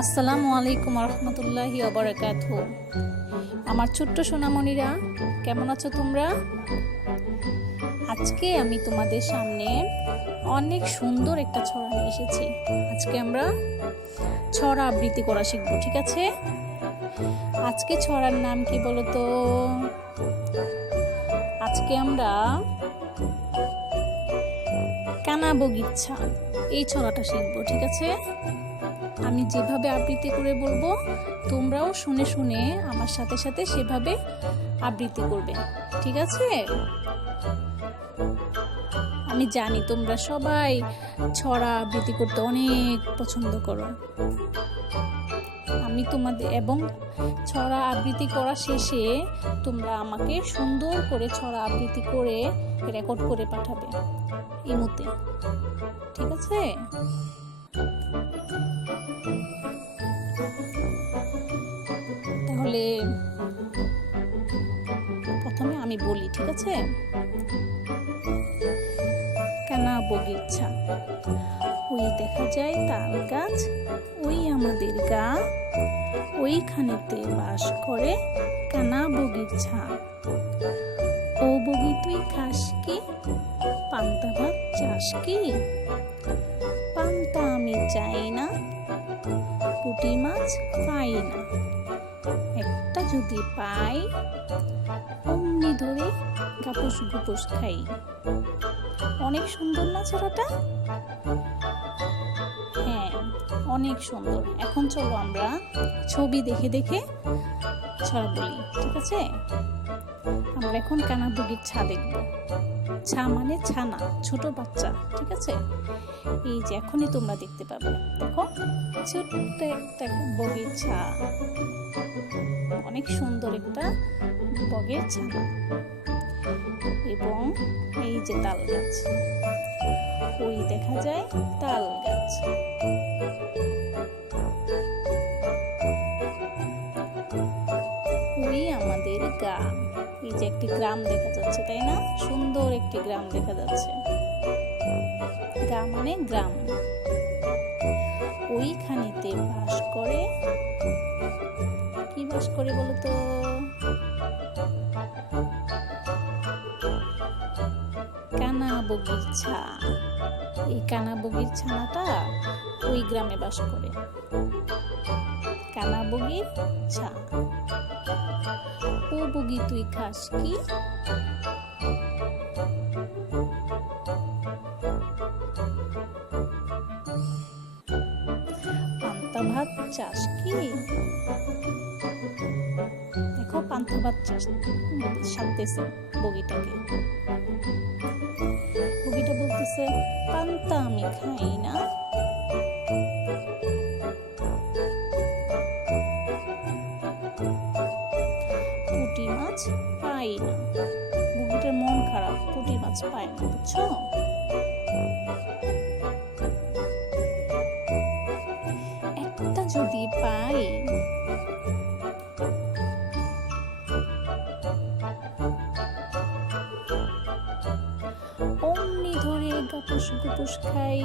আসসালামু আলাইকুম রহমতুল্লাহি অবরাকাত আমার ছোট্ট সোনামণিরা, কেমন আছো তোমরা? আজকে আমি তোমাদের সামনে অনেক সুন্দর একটা ছড়া নিয়ে এসেছি। আজকে আমরা ছড়া আবৃত্তি করা শিখব, ঠিক আছে? আজকে ছড়ার নাম কি বলো তো আজকে আমরা কানা বগিচ্ছা। এই ছড়াটা শিখব, ঠিক আছে? আমি যেভাবে আবৃত্তি করে বলব, তোমরাও শুনে শুনে আমার সাথে সাথে সেভাবে আবৃত্তি করবে, ঠিক আছে? আমি জানি তোমরা সবাই ছড়া আবৃত্তি করতে অনেক পছন্দ করো। আমি তোমাদের এবং ছড়া আবৃত্তি করা শেষে তোমরা আমাকে সুন্দর করে ছড়া আবৃত্তি করে রেকর্ড করে পাঠাবে ইমুতে ঠিক আছে? তাহলে প্রথমে আমি বলি, ঠিক আছে? কানা বগিচ্ছা ওই দেখা যায় তাল গাছ, ওই আমাদের গা। ওইখানেতে বাস করে কানা বগিচ্ছা ও বগি, তুই খাস কি? পান্তা ভাত চাস কি? পান্তা আমি চাই না, পুঁটি মাছ পাই না। একটা যদি পাই, অমনি ধরে গাপুস গুপুস খাই। অনেক সুন্দর না ছড়াটা? অনেক সুন্দর। এখন চলো আমরা ছবি দেখে দেখে ছড়া বলি ঠিক আছে? আমরা এখন কানাবুগির ছা দেখব। ছা মানে ছানা ছোট বাচ্চা, ঠিক আছে? এই যে এখনই তোমরা দেখতে পাবে। দেখো, ছোট্ট একটা বগির ছা। অনেক সুন্দর একটা বগের ছানা এবং এই যে তাল গাছ, ওই দেখা যায় তাল গাছ। ওই আমাদের গ্রাম এই যে একটি গ্রাম দেখা যাচ্ছে, তাই না? সুন্দর একটি গ্রাম দেখা যাচ্ছে। গ্রাম মানে গ্রাম। ওইখানেতে বাস করে। কি বাস করে বলতো কানা বগির ছা। এই কানা বগির ছানাটা ওই গ্রামে বাস করে। কানা বগির ছা। ও বগি তুই খাস, কি? পান্তা ভাত চাস কি? দেখো, পান্তা ভাত চাষ সারতেছে বগিটাকে। বগিটা বলতেছে, পান্তা আমি খাই না। মাছ পাই না। বগিটার মন খারাপ, পুঁটি মাছ পায় না, বুঝছ? একটা যদি পাই। অমনি ধরে গাপুস গুপুস খাই।